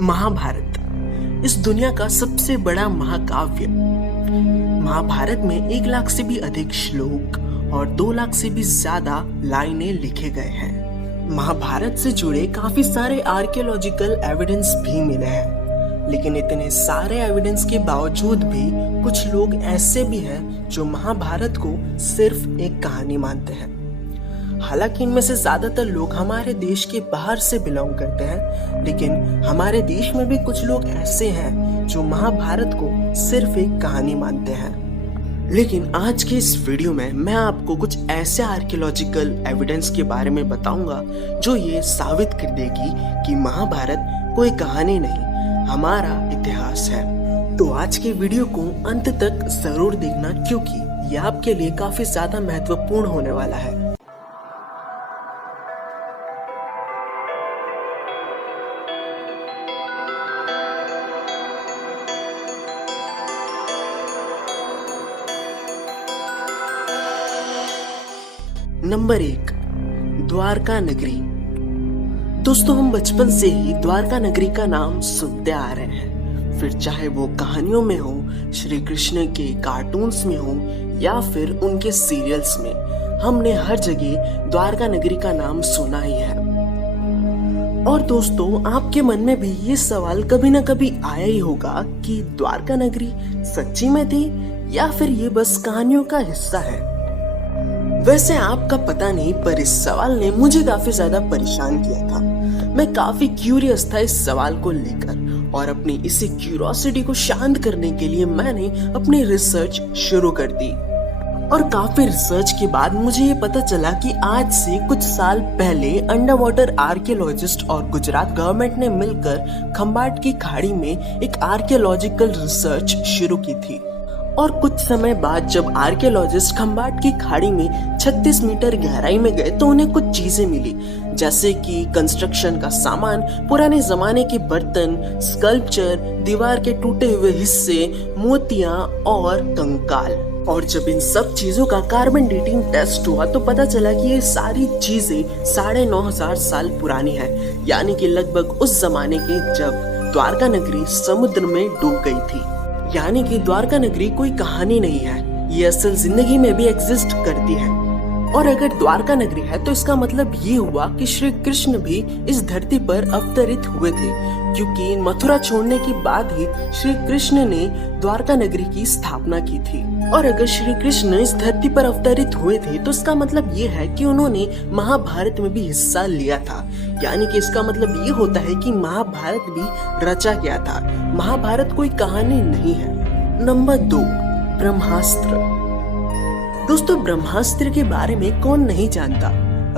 महाभारत इस दुनिया का सबसे बड़ा महाकाव्य। महाभारत में 1 लाख से भी अधिक श्लोक और 2 लाख से भी ज्यादा लाइनें लिखे गए हैं। महाभारत से जुड़े काफी सारे आर्कियोलॉजिकल एविडेंस भी मिले हैं, लेकिन इतने सारे एविडेंस के बावजूद भी कुछ लोग ऐसे भी हैं जो महाभारत को सिर्फ एक कहानी मानते हैं। हालांकि इनमें से ज्यादातर लोग हमारे देश के बाहर से बिलोंग करते हैं, लेकिन हमारे देश में भी कुछ लोग ऐसे हैं जो महाभारत को सिर्फ एक कहानी मानते हैं। लेकिन आज के इस वीडियो में मैं आपको कुछ ऐसे आर्कियोलॉजिकल एविडेंस के बारे में बताऊंगा जो ये साबित कर देगी कि महाभारत कोई कहानी नहीं, हमारा इतिहास है। तो आज के वीडियो को अंत तक जरूर देखना, क्योंकि ये आपके लिए काफी ज्यादा महत्वपूर्ण होने वाला है। नंबर 1, द्वारका नगरी। दोस्तों, हम बचपन से ही द्वारका नगरी का नाम सुनते आ रहे हैं, फिर चाहे वो कहानियों में हो, श्री कृष्ण के कार्टून्स में हो या फिर उनके सीरियल्स में, हमने हर जगह द्वारका नगरी का नाम सुना ही है। और दोस्तों, आपके मन में भी ये सवाल कभी ना कभी आया ही होगा कि द्वारका नगरी सच्ची में थी या फिर ये बस कहानियों का हिस्सा है। वैसे आपका पता नहीं, पर इस सवाल ने मुझे काफी ज्यादा परेशान किया था। मैं काफी क्यूरियस था इस सवाल को लेकर, और अपनी इसी क्यूरियोसिटी को शांत करने के लिए मैंने अपनी रिसर्च शुरू कर दी। और काफी रिसर्च के बाद मुझे ये पता चला कि आज से कुछ साल पहले अंडर वाटर आर्कियोलॉजिस्ट और गुजरात गवर्नमेंट ने मिलकर खंबाट की खाड़ी में एक आर्कियोलॉजिकल रिसर्च शुरू की थी। और कुछ समय बाद जब आर्कियोलॉजिस्ट खंबाट की खाड़ी में 36 मीटर गहराई में गए तो उन्हें कुछ चीजें मिली, जैसे कि कंस्ट्रक्शन का सामान, पुराने जमाने के बर्तन, स्कल्पचर, दीवार के टूटे हुए हिस्से, मोतियां और कंकाल। और जब इन सब चीजों का कार्बन डेटिंग टेस्ट हुआ तो पता चला कि ये सारी चीजें 9,500 साल पुरानी है, यानी कि लगभग उस जमाने के जब द्वारका नगरी समुद्र में डूब गई थी। यानी कि द्वारका नगरी कोई कहानी नहीं है, ये असल जिंदगी में भी एग्जिस्ट करती है। और अगर द्वारका नगरी है तो इसका मतलब ये हुआ कि श्री कृष्ण भी इस धरती पर अवतरित हुए थे, क्योंकि मथुरा छोड़ने के बाद ही श्री कृष्ण ने द्वारका नगरी की स्थापना की थी। और अगर श्री कृष्ण इस धरती पर अवतरित हुए थे तो इसका मतलब ये है कि उन्होंने महाभारत में भी हिस्सा लिया था, यानी कि इसका मतलब ये होता है कि महाभारत भी रचा गया था। महाभारत कोई कहानी नहीं है। नंबर 2, ब्रह्मास्त्र। दोस्तों, ब्रह्मास्त्र के बारे में कौन नहीं जानता।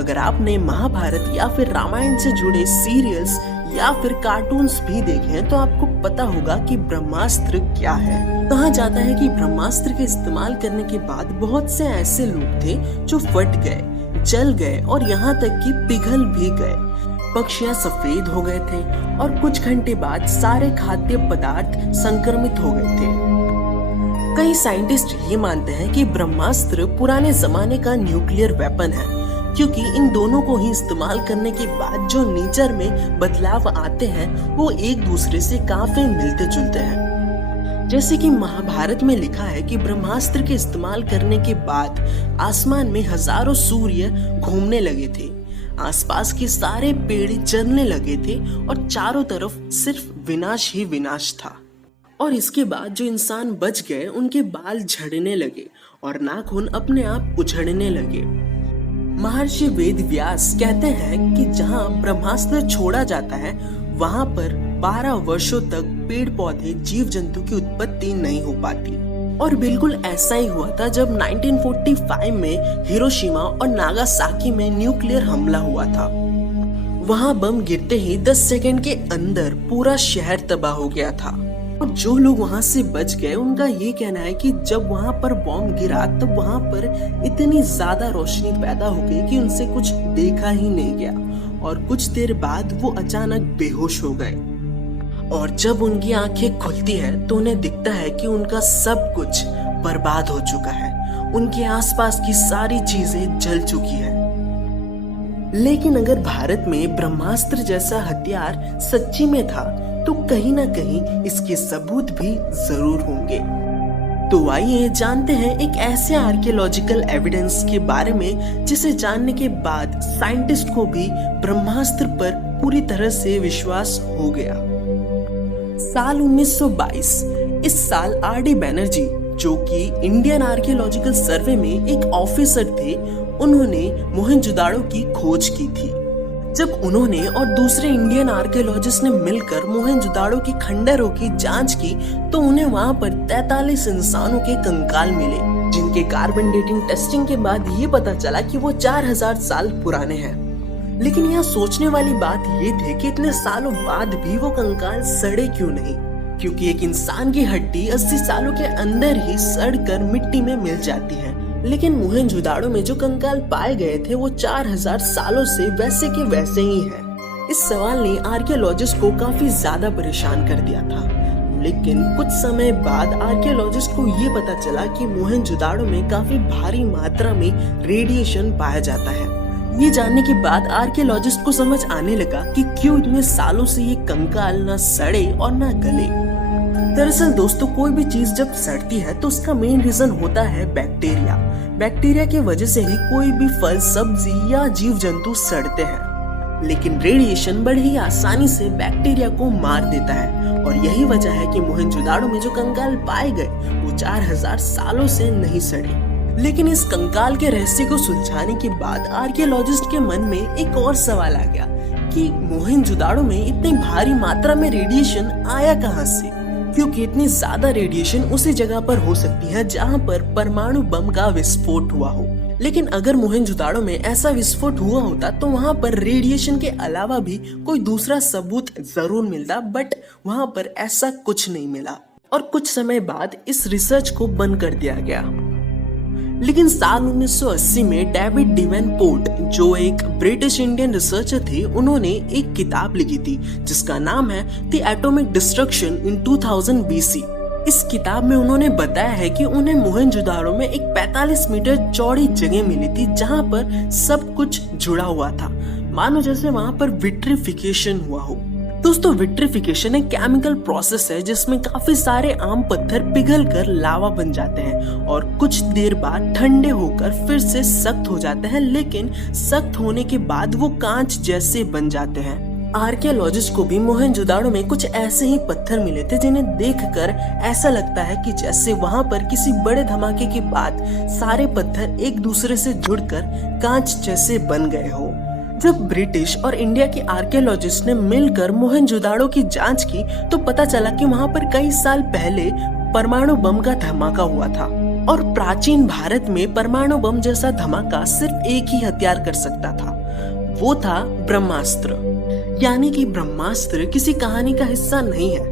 अगर आपने महाभारत या फिर रामायण से जुड़े सीरियल्स या फिर कार्टून्स भी देखे हैं तो आपको पता होगा कि ब्रह्मास्त्र क्या है। कहा जाता है कि ब्रह्मास्त्र के इस्तेमाल करने के बाद बहुत से ऐसे लोग थे जो फट गए, जल गए और यहाँ तक कि पिघल भी गए। पक्षियां सफेद हो गए थे और कुछ घंटे बाद सारे खाद्य पदार्थ संक्रमित हो गए थे। कई साइंटिस्ट ये मानते हैं कि ब्रह्मास्त्र पुराने जमाने का न्यूक्लियर वेपन है, क्योंकि इन दोनों को ही इस्तेमाल करने के बाद जो नेचर में बदलाव आते हैं वो एक दूसरे से काफी मिलते जुलते हैं। जैसे कि महाभारत में लिखा है कि ब्रह्मास्त्र के इस्तेमाल करने के बाद आसमान में हजारों सूर्य घूमने लगे थे, आसपास के सारे पेड़ जलने लगे थे और चारों तरफ सिर्फ विनाश ही विनाश था। और इसके बाद जो इंसान बच गए उनके बाल झड़ने लगे और नाखून अपने आप उछड़ने लगे। महर्षि वेद व्यास कहते हैं कि जहाँ ब्रह्मास्त्र छोड़ा जाता है वहाँ पर 12 वर्षों तक पेड़ पौधे जीव जंतु की उत्पत्ति नहीं हो पाती। और बिल्कुल ऐसा ही हुआ था जब 1945 में हिरोशिमा और नागासाकी में न्यूक्लियर हमला हुआ था। वहाँ बम गिरते ही 10 सेकंड के अंदर पूरा शहर तबाह हो गया था। और जो लोग वहाँ से बच गए उनका ये कहना है कि जब वहाँ पर बॉम्ब गिरा तब वहाँ पर इतनी ज्यादा रोशनी पैदा हो गई कि उनसे कुछ देखा ही नहीं गया, और कुछ देर बाद वो अचानक बेहोश हो गए। और जब उनकी आंखें खुलती है तो उन्हें दिखता है कि उनका सब कुछ बर्बाद हो चुका है, उनके आसपास की सारी चीजें जल चुकी है। लेकिन अगर भारत में ब्रह्मास्त्र जैसा हथियार सच्ची में था तो तो कहीं ना कहीं इसके सबूत भी जरूर होंगे। तो आइए जानते हैं एक ऐसे आर्कियोलॉजिकल एविडेंस के बारे में जिसे जानने के बाद साइंटिस्ट को भी ब्रह्मास्त्र पर पूरी तरह से विश्वास हो गया। साल 1922। इस साल आर.डी. बैनर्जी, जो कि इंडियन आर्कियोलॉजिकल सर्वे में एक ऑफिसर थे, उन्होंने मोहनजोदाड़ो की खोज की थी। जब उन्होंने और दूसरे इंडियन आर्कियोलॉजिस्ट ने मिलकर मोहनजोदाड़ो की खंडहरों की जांच की तो उन्हें वहां पर 43 इंसानों के कंकाल मिले, जिनके कार्बन डेटिंग टेस्टिंग के बाद ये पता चला कि वो 4000 साल पुराने हैं। लेकिन यहाँ सोचने वाली बात ये थी कि इतने सालों बाद भी वो कंकाल सड़े क्यों नहीं, क्योंकि एक इंसान की हड्डी 80 सालों के अंदर ही सड़कर मिट्टी में मिल जाती है। लेकिन मोहनजोदाड़ो में जो कंकाल पाए गए थे वो 4000 सालों से वैसे के वैसे ही हैं। इस सवाल ने आर्कियोलॉजिस्ट को काफी ज्यादा परेशान कर दिया था। लेकिन कुछ समय बाद आर्कियोलॉजिस्ट को ये पता चला कि मोहनजोदाड़ो में काफी भारी मात्रा में रेडिएशन पाया जाता है। ये जानने के बाद आर्कियोलॉजिस्ट को समझ आने लगा कि क्यों इतने सालों से ये कंकाल ना सड़े और ना गले। दरअसल दोस्तों, कोई भी चीज जब सड़ती है तो उसका मेन रीजन होता है बैक्टीरिया। बैक्टीरिया की वजह से ही कोई भी फल, सब्जी या जीव जंतु सड़ते हैं। लेकिन रेडिएशन बड़ी ही आसानी से बैक्टीरिया को मार देता है और यही वजह है कि मोहनजोदाड़ो में जो कंकाल पाए गए वो 4000 सालों से नहीं सड़े। लेकिन इस कंकाल के रहस्य को सुलझाने के बाद आर्कियोलॉजिस्ट के मन में एक और सवाल आ गया कि मोहनजोदाड़ो में इतनी भारी मात्रा में रेडिएशन आया कहां से, क्योंकि इतनी ज्यादा रेडिएशन उसी जगह पर हो सकती है जहां पर परमाणु बम का विस्फोट हुआ हो। लेकिन अगर मोहनजोदाड़ो में ऐसा विस्फोट हुआ होता तो वहां पर रेडिएशन के अलावा भी कोई दूसरा सबूत जरूर मिलता, बट वहां पर ऐसा कुछ नहीं मिला और कुछ समय बाद इस रिसर्च को बंद कर दिया गया। लेकिन साल 1980 में डेविड डेवेनपोर्ट, जो एक ब्रिटिश इंडियन रिसर्चर थे, उन्होंने एक किताब लिखी थी जिसका नाम है the atomic destruction in 2000 BC। इस किताब में उन्होंने बताया है कि उन्हें मोहनजोदाड़ो में एक 45 मीटर चौड़ी जगह मिली थी जहां पर सब कुछ जुड़ा हुआ था, मानो जैसे वहां पर विट्रिफिकेशन हुआ हो। दोस्तों, विट्रिफिकेशन एक केमिकल प्रोसेस है जिसमें काफी सारे आम पत्थर पिघलकर लावा बन जाते हैं और कुछ देर बाद ठंडे होकर फिर से सख्त हो जाते हैं, लेकिन सख्त होने के बाद वो कांच जैसे बन जाते हैं। आर्कियोलॉजिस्ट को भी मोहनजोदाड़ो में कुछ ऐसे ही पत्थर मिले थे जिन्हें देखकर ऐसा लगता है कि जैसे वहां पर किसी बड़े धमाके के बाद सारे पत्थर एक दूसरे से जुड़कर कांच जैसे बन गए हो। जब ब्रिटिश और इंडिया के आर्कियोलॉजिस्ट ने मिलकर मोहनजोदाड़ो की जांच की तो पता चला कि वहां पर कई साल पहले परमाणु बम का धमाका हुआ था और प्राचीन भारत में परमाणु बम जैसा धमाका सिर्फ एक ही हथियार कर सकता था, वो था ब्रह्मास्त्र। यानी कि ब्रह्मास्त्र किसी कहानी का हिस्सा नहीं है।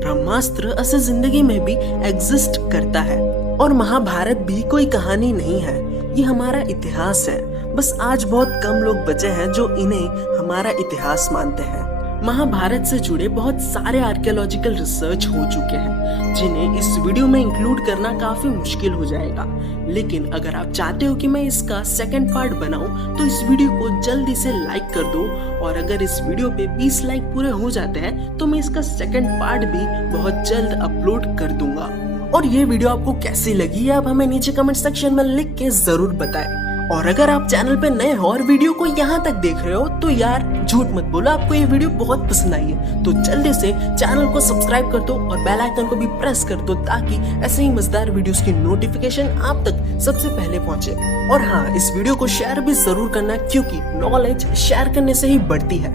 ब्रह्मास्त्र असल जिंदगी में भी एग्जिस्ट करता है और महाभारत भी कोई कहानी नहीं है, ये हमारा इतिहास है। बस आज बहुत कम लोग बचे हैं जो इन्हें हमारा इतिहास मानते हैं। महाभारत से जुड़े बहुत सारे आर्कियोलॉजिकल रिसर्च हो चुके हैं जिन्हें इस वीडियो में इंक्लूड करना काफी मुश्किल हो जाएगा। लेकिन अगर आप चाहते हो कि मैं इसका सेकंड पार्ट बनाऊं तो इस वीडियो को जल्दी से लाइक कर दो और अगर इस वीडियो पे 20 लाइक पूरे हो जाते हैं तो मैं इसका सेकंड पार्ट भी बहुत जल्द अपलोड कर दूंगा। और ये वीडियो आपको कैसी लगी आप हमें नीचे कमेंट सेक्शन में लिख के जरूर बताएं। और अगर आप चैनल पे नए हो और वीडियो को यहाँ तक देख रहे हो तो यार झूठ मत बोलो, आपको ये वीडियो बहुत पसंद आई है तो जल्दी से चैनल को सब्सक्राइब कर दो और बेल आइकन को भी प्रेस कर दो ताकि ऐसे ही मजेदार वीडियोस की नोटिफिकेशन आप तक सबसे पहले पहुंचे। और हाँ, इस वीडियो को शेयर भी जरूर करना क्योंकि नॉलेज शेयर करने से ही बढ़ती है।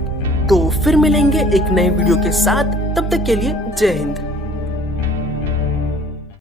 तो फिर मिलेंगे एक नए वीडियो के साथ, तब तक के लिए जय हिंद।